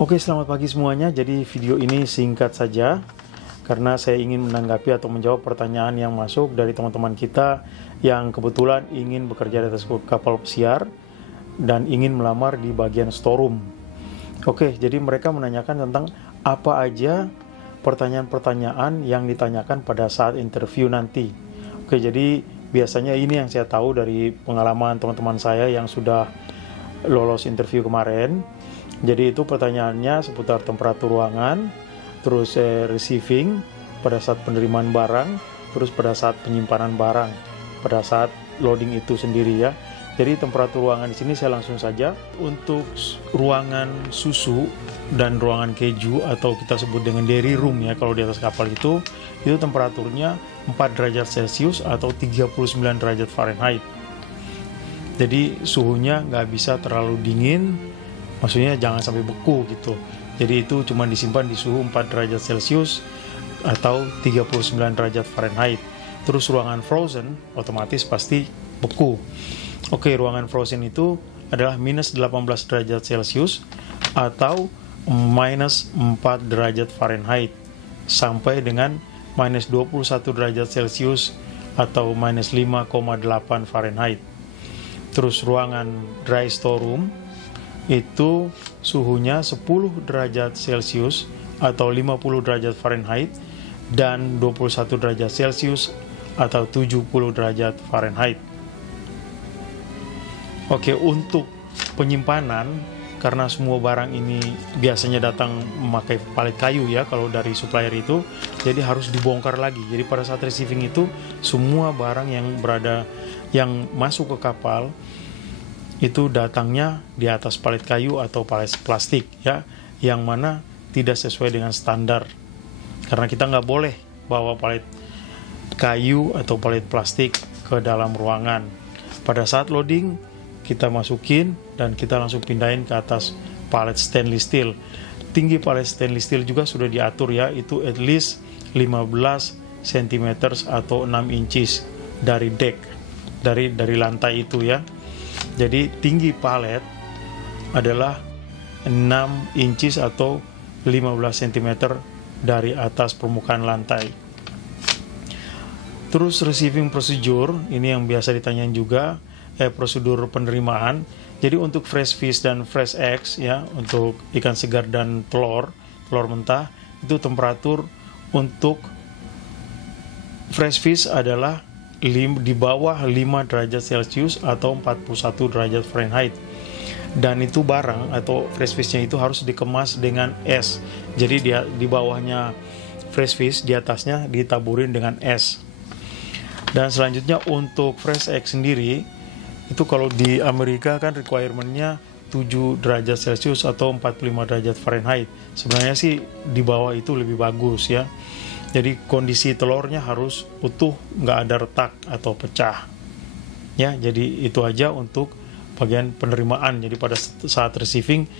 Oke, selamat pagi semuanya. Jadi video ini singkat saja karena saya ingin menanggapi atau menjawab pertanyaan yang masuk dari teman-teman kita yang kebetulan ingin bekerja di atas kapal pesiar dan ingin melamar di bagian storeroom. Oke, jadi mereka menanyakan tentang apa aja pertanyaan-pertanyaan yang ditanyakan pada saat interview nanti. Oke, jadi biasanya ini yang saya tahu dari pengalaman teman-teman saya yang sudah lolos interview kemarin. Jadi itu pertanyaannya seputar temperatur ruangan, terus receiving pada saat penerimaan barang, terus pada saat penyimpanan barang, pada saat loading itu sendiri ya. Jadi temperatur ruangan di sini saya langsung saja untuk ruangan susu dan ruangan keju atau kita sebut dengan dairy room ya kalau di atas kapal itu temperaturnya 4 derajat Celcius atau 39 derajat Fahrenheit. Jadi suhunya nggak bisa terlalu dingin, maksudnya jangan sampai beku gitu. Jadi itu cuma disimpan di suhu 4 derajat Celcius atau 39 derajat Fahrenheit. Terus ruangan frozen otomatis pasti beku. Oke, ruangan frozen itu adalah minus 18 derajat Celcius atau minus 4 derajat Fahrenheit sampai dengan minus 21 derajat Celcius atau minus 5,8 Fahrenheit. Terus ruangan dry storeroom itu suhunya 10 derajat Celcius atau 50 derajat Fahrenheit dan 21 derajat Celcius atau 70 derajat Fahrenheit. Oke, untuk penyimpanan, karena semua barang ini biasanya datang memakai palet kayu ya kalau dari supplier itu, jadi harus dibongkar lagi. Jadi pada saat receiving itu semua barang yang masuk ke kapal itu datangnya di atas palet kayu atau palet plastik ya, yang mana tidak sesuai dengan standar. Karena kita nggak boleh bawa palet kayu atau palet plastik ke dalam ruangan. Pada saat loading kita masukin dan kita langsung pindahin ke atas palet stainless steel. Tinggi palet stainless steel juga sudah diatur ya, itu at least 15 cm atau 6 inches dari deck, dari lantai itu ya. Jadi tinggi palet adalah 6 inches atau 15 cm dari atas permukaan lantai. Terus receiving procedure, ini yang biasa ditanyain juga, prosedur penerimaan. Jadi untuk fresh fish dan fresh eggs ya, untuk ikan segar dan telur mentah, itu temperatur untuk fresh fish adalah di bawah 5 derajat Celcius atau 41 derajat Fahrenheit. Dan itu barang atau fresh fish-nya itu harus dikemas dengan es. Jadi di bawahnya fresh fish, di atasnya ditaburin dengan es. Dan selanjutnya untuk fresh egg sendiri, itu kalau di Amerika kan requirement-nya 7 derajat Celcius atau 45 derajat Fahrenheit. Sebenarnya sih di bawah itu lebih bagus ya. Jadi kondisi telurnya harus utuh, nggak ada retak atau pecah. Ya, jadi itu aja untuk bagian penerimaan. Jadi pada saat receiving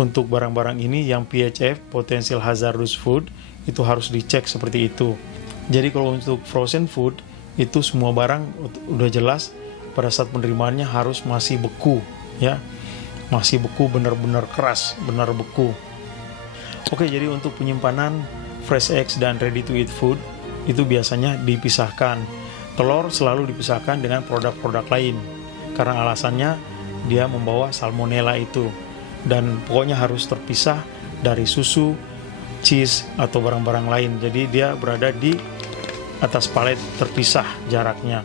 untuk barang-barang ini yang PHF, Potential Hazardous Food, itu harus dicek seperti itu. Jadi kalau untuk frozen food, itu semua barang udah jelas pada saat penerimaannya harus masih beku. Ya, masih beku, benar-benar keras, benar beku. Oke, jadi untuk penyimpanan fresh eggs dan ready to eat food itu biasanya dipisahkan. Telur selalu dipisahkan dengan produk-produk lain karena alasannya dia membawa salmonella itu, dan pokoknya harus terpisah dari susu, cheese atau barang-barang lain. Jadi dia berada di atas palet terpisah jaraknya.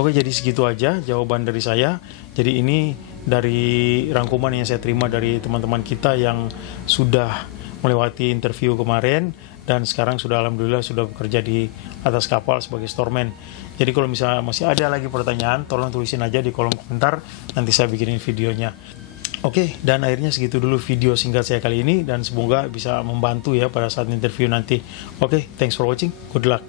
Oke, jadi segitu aja jawaban dari saya. Jadi ini dari rangkuman yang saya terima dari teman-teman kita yang sudah melewati interview kemarin dan sekarang alhamdulillah sudah bekerja di atas kapal sebagai storeman. Jadi kalau misalnya masih ada lagi pertanyaan, tolong tulisin aja di kolom komentar, nanti saya bikinin videonya. Oke, dan akhirnya segitu dulu video singkat saya kali ini, dan semoga bisa membantu ya pada saat interview nanti. Oke, thanks for watching, good luck.